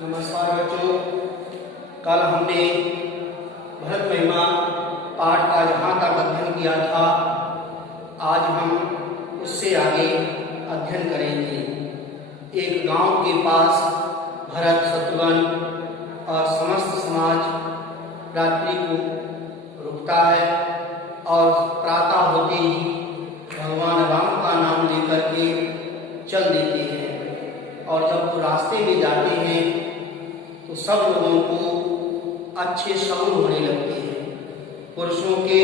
नमस्कार बच्चों। कल हमने भरत महिमा पाठ का जहाँ तक अध्ययन किया था, आज हम उससे आगे अध्ययन करेंगे। एक गांव के पास भरत, शत्रुघ्न और समस्त समाज रात्रि को रुकता है और प्रातः होते ही भगवान राम का नाम लेकर के चल देते हैं। और जब वो रास्ते में जाते हैं तो सब लोगों को अच्छे शगुन होने लगते हैं। पुरुषों के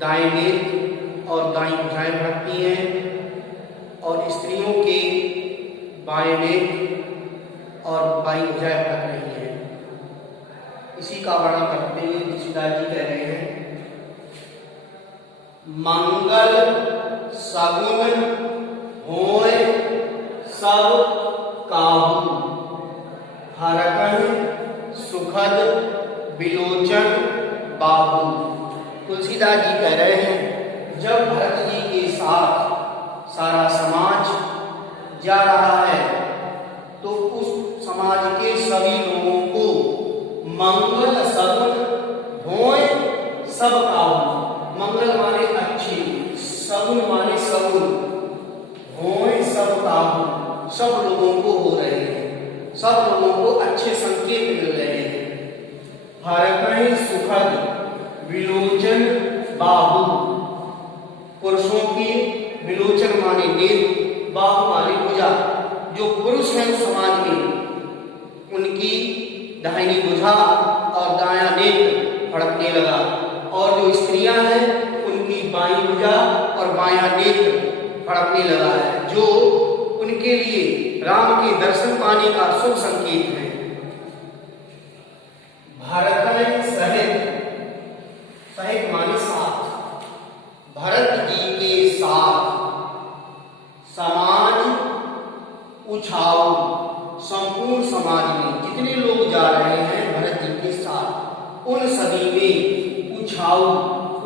दाएं नेत्र और दाईं भुजाएं फड़कती हैं और स्त्रियों के बाएं नेत्र और बाईं भुजाएं फड़क रही हैं। इसी का वर्णन करते हुए तुलसीदास जी कह रहे हैं, मंगल सगुन होय सब काहू, हरकन सुखद बिलोचन बाहु। तुलसीदास जी कह रहे हैं, जब भरत जी के साथ सारा समाज जा रहा है तो उस समाज के सभी लोगों को मंगल सगुन होय सब काहू, मंगल माने अच्छे, सगुन माने सगुन, होय सब काहू, सब लोगों को हो रहे हैं, सब लोगों को अच्छे संकेत मिल रहे हैं। हरकहि सुखद विलोचन बाहु, पुरुषों की विलोचन माने नेत्र, बाहु माने भुजा। जो पुरुष हैं समाज में उनकी दाहिनी भुजा और दायां नेत्र फड़कने लगा, और जो स्त्रियां हैं उनकी बाईं भुजा और बायां नेत्र फड़कने लगा है, जो उनके लिए राम के दर्शन पाने का शुभ संकेत है। भरत सहित, सहित माने साथ, भरत जी के साथ समाज उछाऊ, संपूर्ण समाज में जितने लोग जा रहे हैं भरत जी के साथ, उन सभी में उछाऊ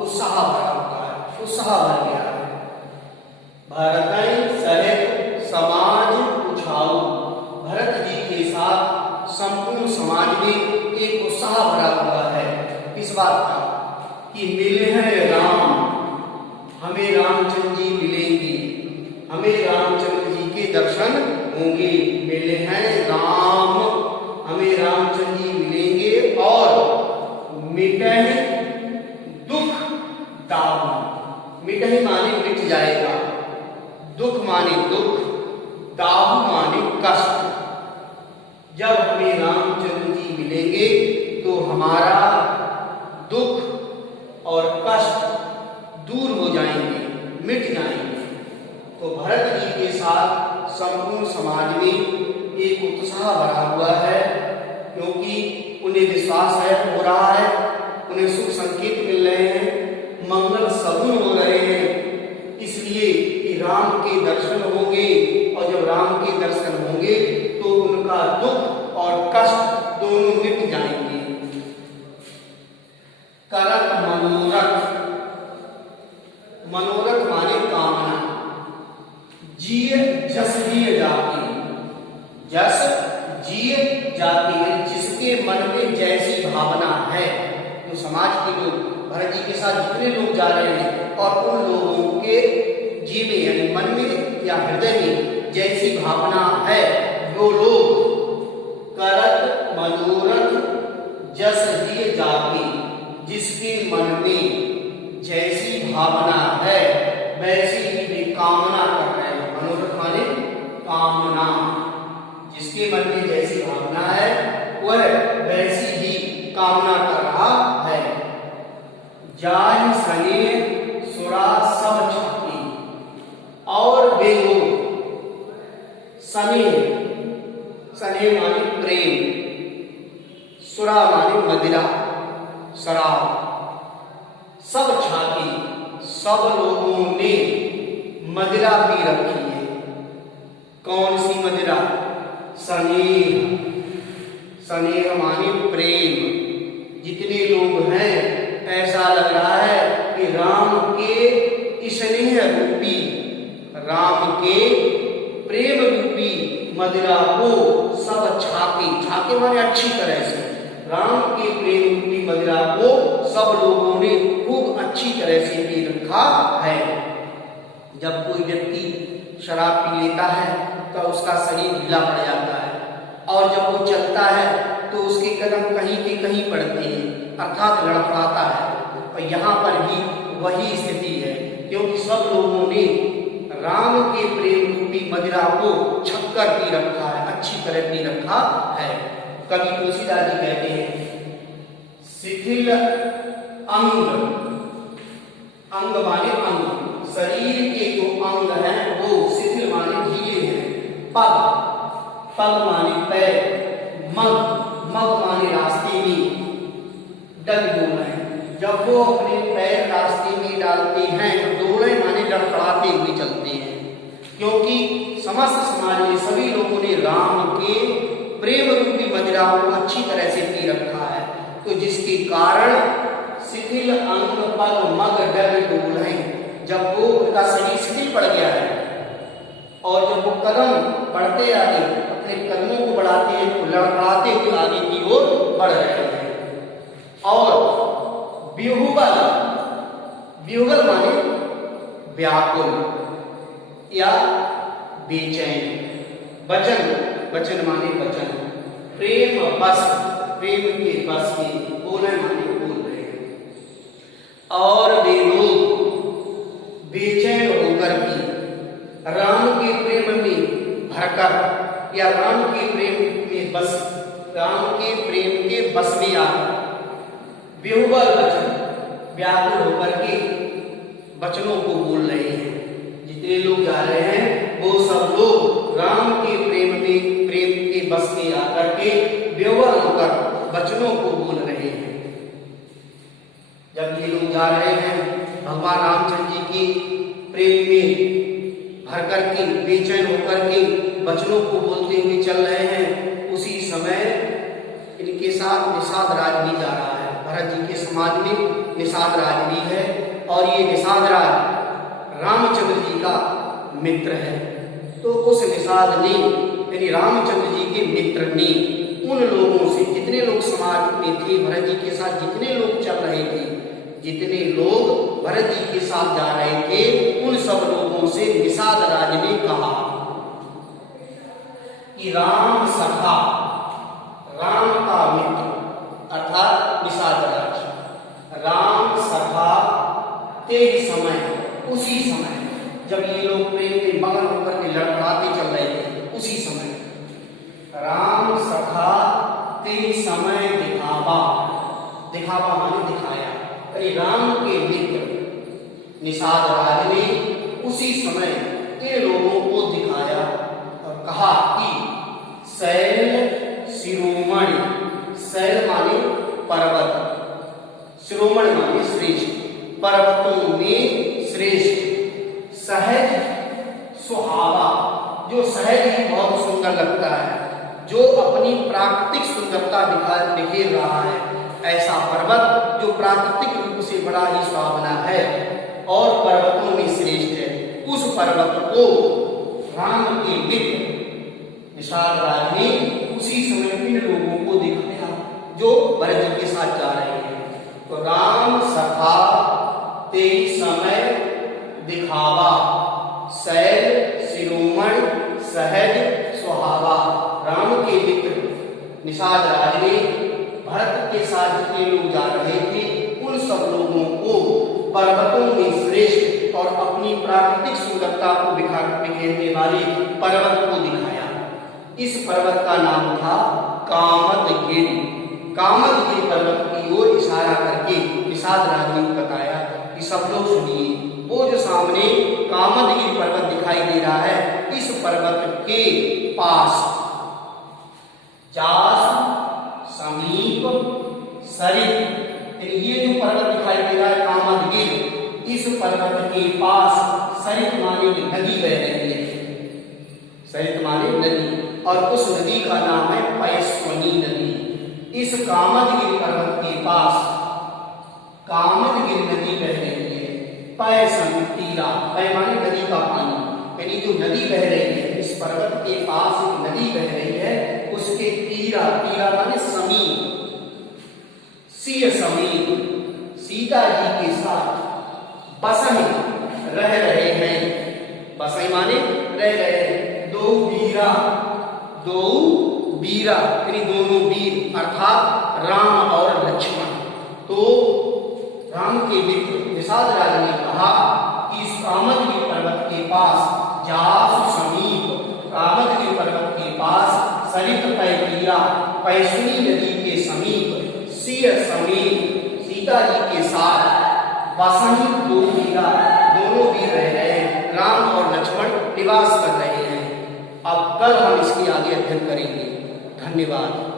उत्साह भरा हुआ है, उत्साह भर गया है। भरत सहित समाज उछाऊ, भरत जी के साथ संपूर्ण समाज में एक उत्साह भरा हुआ है। इस बात का कि मिले हैं राम, हमें रामचंद्र जी मिलेंगे, हमें रामचंद्र जी के दर्शन होंगे। मिले हैं राम, हमें रामचंद्र जी मिलेंगे, और मिटे दुख दाहु, मिटे माने मिट जाएगा, दुख माने दुख, दाहु माने कष्ट। जब हमें रामचंद्र जी मिलेंगे तो हमारा दुख और कष्ट दूर हो जाएंगे, मिट जाएंगे। तो भरत जी के साथ संपूर्ण समाज में एक उत्साह भरा हुआ है, क्योंकि उन्हें विश्वास है, हो रहा है, उन्हें शुभ संकेत मिल रहे हैं, मंगल सगुन हो रहे हैं, इसलिए कि राम के दर्शन होंगे, और जब राम के दर्शन होंगे तो उनका दुख और कष्ट दोनों मिट जाएंगे। करत मनोरथ, मनोरथ माने कामना, जिय जस जिय जाति, जस जिय जाति, जिसके मन में जैसी भावना है। तो समाज के लोग भरत जी के साथ जितने लोग जा रहे हैं, और उन लोगों के जीव में यानी मन में या हृदय में जैसी भावना है, वो लोग करत मनोरथ जस जिय जाति, जिसके मन में जैसी भावना है वैसी ही वे कामना कर रहे हैं। मनोरथ माने कामना, जिसके मन में जैसी भावना है वह वैसी ही कामना कर रहा है। जाहि सने सुरा सब छाती, और वे लोग सने, सने माने प्रेम, सुरा माने मदिरा, शराब, सब छाती, सब लोगों ने मदिरा पी रखी है। कौन सी मदिरा? स्नेह, स्नेह माने प्रेम। जितने लोग हैं ऐसा लग रहा है कि राम के स्नेह रूपी, राम के प्रेम रूपी मदिरा को सब छाके, छाके माने अच्छी तरह से, राम के प्रेम रूपी मदिरा को सब लोगों ने खूब अच्छी तरह से पी रखा है। जब कोई व्यक्ति शराब पी लेता है तो उसका शरीर ढीला पड़ जाता है, और जब वो चलता है तो उसके कदम कहीं के कहीं पड़ते हैं, अर्थात लड़खड़ाता है। और यहाँ पर भी वही स्थिति है, क्योंकि सब लोगों ने राम के प्रेम रूपी मदिरा को छक्कर पी रखा है, अच्छी तरह पी रखा है। कवि तुलसीदास जी कहते हैं, शिथिल अंग, अंग माने अंग, शरीर के जो अंग हैं वो शिथिल माने ढीले हैं। पग, पग माने पैर, मग, मग माने रास्ते में डग डोल है। जब वो अपने पैर रास्ते में डालते हैं तो डोले माने लड़खड़ाते हुए चलते हैं, क्योंकि समस्त समाज में सभी लोगों ने राम के प्रेम रूपी मदिरा को अच्छी तरह से पी रखा है। तो जिसके कारण शिथिल अंग पग मग डग डोल है। जब वो उनका शरीर शिथिल पड़ गया है और जब वो कदम बढ़ते आगे, अपने कदमों को बढ़ाते हैं तो लड़खड़ाते हुए आगे की ओर बढ़ रहे हैं। और विहुबल, विहुबल माने व्याकुल या बेचैन, वचन, वचन माने वचन, प्रेम बस, प्रेम के बस में, बोले माने बोल रहे हैं। और वे लोग बेचैन होकर भी राम के प्रेम में भरकर या राम के प्रेम में बस, राम के प्रेम के बस में आकर विहुबल वचन, व्याकुल होकर के वचनों को बोल रहे हैं। जितने लोग जा रहे हैं वो सब लोग राम के प्रेम में, प्रेम के बस में आकर के विहुबल होकर वचनों को बोल रहे हैं। जब ये लोग जा रहे हैं भगवान रामचंद्र जी के प्रेम में भर करके, बेचैन होकर के वचनों को बोलते हुए चल रहे हैं, उसी समय इनके साथ निषाद राज भी जा रहा है। भरत जी के समाज में निषाद राज भी है, और ये निषाद राज रामचंद्र जी का मित्र है। तो उस निषाद ने, यानी रामचंद्र जी के मित्र ने उन लोगों से, जितने लोग समाज में थे भरत जी के साथ, जितने लोग चल रहे थे, जितने लोग भरत जी के साथ जा रहे थे, उन सब लोगों से निषाद राज ने कहा कि राम सखा, राम का मित्र अर्थात निषाद राज, राम सखा तेज समय, उसी समय जब ये लोग प्रेम में मगन होकर के लड़खड़ाते चल रहे थे, उसी समय राम सखा तेज समय दिखावा, दिखावा माने दिखाया, अरे राम के मित्र निषाद राज ने उसी समय इन लोगों को दिखाया और कहा कि शैल शिरोमणि, शैल माने पर्वत, शिरोमणि माने श्रेष्ठ, पर्वतों में श्रेष्ठ, सहज सुहावा, जो सहज ही बहुत सुंदर लगता है, जो अपनी प्राकृतिक सुंदरता बिखेर रहा है, ऐसा पर्वत जो प्राकृतिक रूप से बड़ा ही सुहावना है और पर्वतों में श्रेष्ठ है, उस पर्वत को राम के मित्र निषाद राज ने उसी समय इन लोगों को दिखाया जो भरत जी के साथ जा रहे हैं। तो राम सखा ते समय दिखावा, शैल शिरोमणि सहज सुहावा, राम के मित्र निषाद राज ने भरत के साथ जितने लोग जा रहे थे उन सब लोगों को पर्वतों में श्रेष्ठ और अपनी प्राकृतिक सुंदरता को बिखेरने वाले पर्वत को दिखाया। इस पर्वत का नाम था कामदगिरि। कामदगिरि पर्वत की ओर इशारा करके निषाद राज ने बताया कि सब लोग सुनिए, वो जो सामने कामदगिरि पर्वत दिखाई दे रहा है, इस पर्वत के पास जास समीप सरित, ये जो पर्वत दिखाई दे रहा है कामदगिरि, इस पर्वत के पास सरित माने नदी बह रही है, सरित माने नदी, और उस नदी का नाम है पयस्विनी नदी। इस कामदगिरि पर्वत के पास कामदगिरि नदी बह रही है, पय तीरा, पय माने नदी का पानी, यानी जो नदी बह रही है, इस पर्वत के पास एक नदी बह रही है, उसके तीरा, तीरा माने समीप, सिय समीप सीता जी के साथ बसई रह रहे हैं। बसई माने रह रहे हैं। दो वीरा, दो वीरा यानी दोनों वीर अर्थात राम और लक्ष्मण। तो राम के मित्र निषाद राज ने कहा कि कामदगिरि पर्वत के पास जासु समीप, कामदगिरि पर्वत के पास सरित पै तीरा, पैसुनी नदी के समीप, सिय समीप सीता जी के साथ बसई दो वीरा, दोनों वीर रह रहे हैं, राम और लक्ष्मण निवास कर रहे हैं। अब कल हम इसकी आगे अध्ययन करेंगे। धन्यवाद।